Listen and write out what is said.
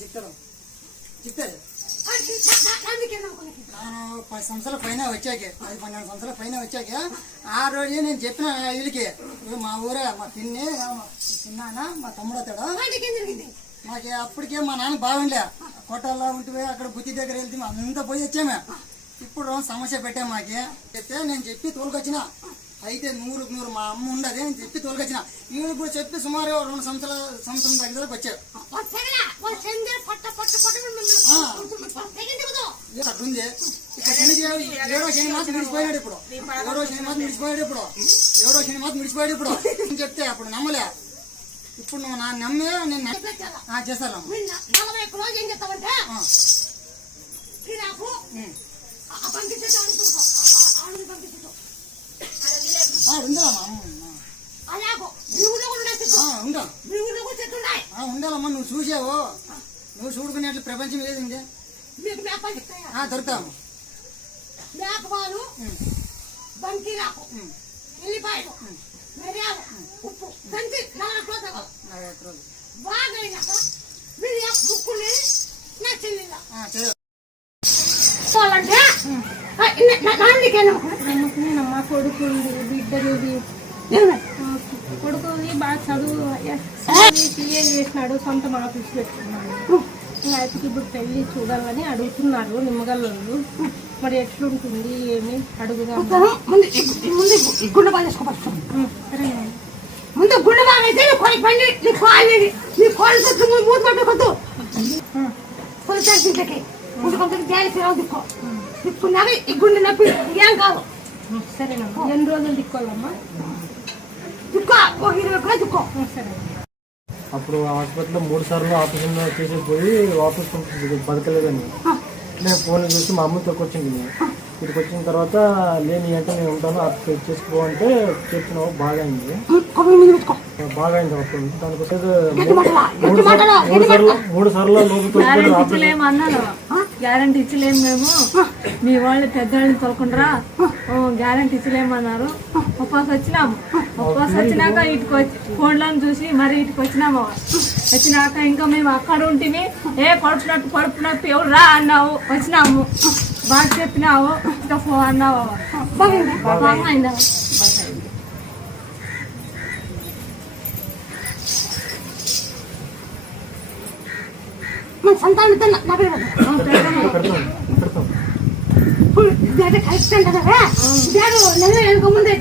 చెప్తారు చెప్తారు నేను 10 సంవత్సరాల పైన వచ్చాకే 12 సంవత్సరాల పైన వచ్చాక ఆ రోజే నేను చెప్పిన వీళ్ళకి మా ఊరే మా పిన్ని చిన్నాన్న మా తమ్ముడు అతడు మాకు అప్పటికే మా నాన్న బాగుండే కోటల్లో ఉంటే అక్కడ బుద్ధి దగ్గర వెళ్తే అంతా పోయి వచ్చామే. ఇప్పుడు సమస్య పెట్టాము మాకి చెప్తే నేను చెప్పి తోలుకొచ్చిన అయితే 100 మా అమ్మ ఉండదు అని చెప్పి తోలుకొచ్చిన వీళ్ళు కూడా చెప్పి సుమారు 2 సంవత్సరం దగ్గరకు వచ్చారు. అట్లుంది ఏడో శని మాత్రం విడిచిపోయాడు ఇప్పుడు చెప్తే అప్పుడు నమ్మలే. ఇప్పుడు నువ్వు నా నమ్మే నేను చేస్తాను ఉండాలమ్మా. నువ్వు చూసావు నువ్వు చూడుకునేట్లు ప్రపంచం లేదు ఇంకా దొరుకుతాము. మేకపాలు బంకీరాకు ఎల్లిపాయలు మిరియాలు ఉప్పు దంచి 4 రోజులు బాగా అయినాక మీరు ముక్కుని నా చెల్లిందా మా కొడుకు బిడ్డది కొడుకుని బాగా చదువు సిఏ చేసినాడు, సొంత ఆఫీస్ పెట్టుకున్నాడు. అయితే ఇప్పుడు పెళ్లి చూడాలని అడుగుతున్నారు నిమ్మగల్లు. మరి ఎట్లుంటుంది ఏమి అడుగుదాం. గుండె బాగా చేసుకోవచ్చు. ముందు గుండె బాగా అయితే నీ కోళ్ళు మూడు పట్టుకోద్దు కొలికి కొంతమంది జాలి సేవ దిక్కో దిక్కున్నాక ఈ గుండె నొప్పి ఏం కాదు. సరేనమ్మా. ఎన్ని రోజులు దిక్కోవాలమ్మా? దిక్కో 20 రోజులు దిక్కో. సరే. అప్పుడు హాస్పిటల్లో 3 సార్లు ఆపరేషన్ చేసి పోయి వాపస్ బతకలేదని నేను ఫోన్ చూసి మా అమ్మతో వచ్చింది. ఇక్కడికి వచ్చిన తర్వాత లేని అంటే నేను ఉంటాను ఆపరేషన్ చేసుకో అంటే చెప్పినావు. బాగా అయింది అప్పుడు దానికోసం 3 సార్లు గ్యారంటీ ఇచ్చలేము మేము, మీ వాళ్ళు పెద్దవాళ్ళని తోలుకుంటారా గ్యారంటీ ఇచ్చలేమన్నారు. ఉపాసం వచ్చినాక ఇటుకు వచ్చి ఫోన్లను చూసి మరి ఇటుకు వచ్చినాక ఇంకా మేము అక్కడ ఉంటిమి. కడుపునట్టు ఎవరు రా అన్నావు, వచ్చినాము బాగా చెప్పినావు ఇంకా ఫోన్ అన్నావు. బాగా అయిందా? సంతానం ముందే